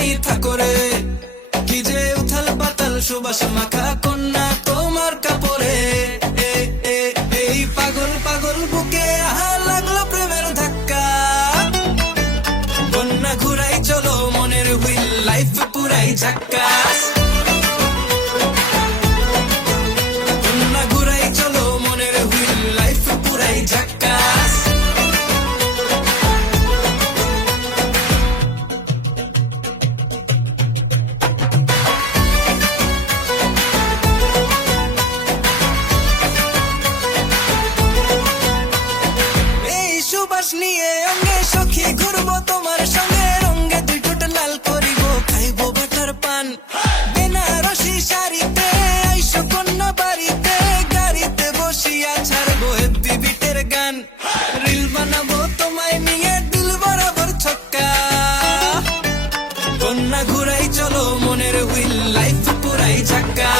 রানী থাকরে কি যে উথাল পাতাল সুবাস মাখা কন্যা তোমার কাপড়ে। এই পাগল পাগল বুকে আহা লাগল প্রেমের ধাক্কা। কন্যা ঘুরাই চলো, মনের হুইল লাইফ পুরাই ঝাক্কা রিল বানাবো, তোমায় নিয়ে দিল বরাবর ছক্কা। কন্যা ঘুরাই চলো, মনের হুইল লাইফ পুরাই ঝাক্কা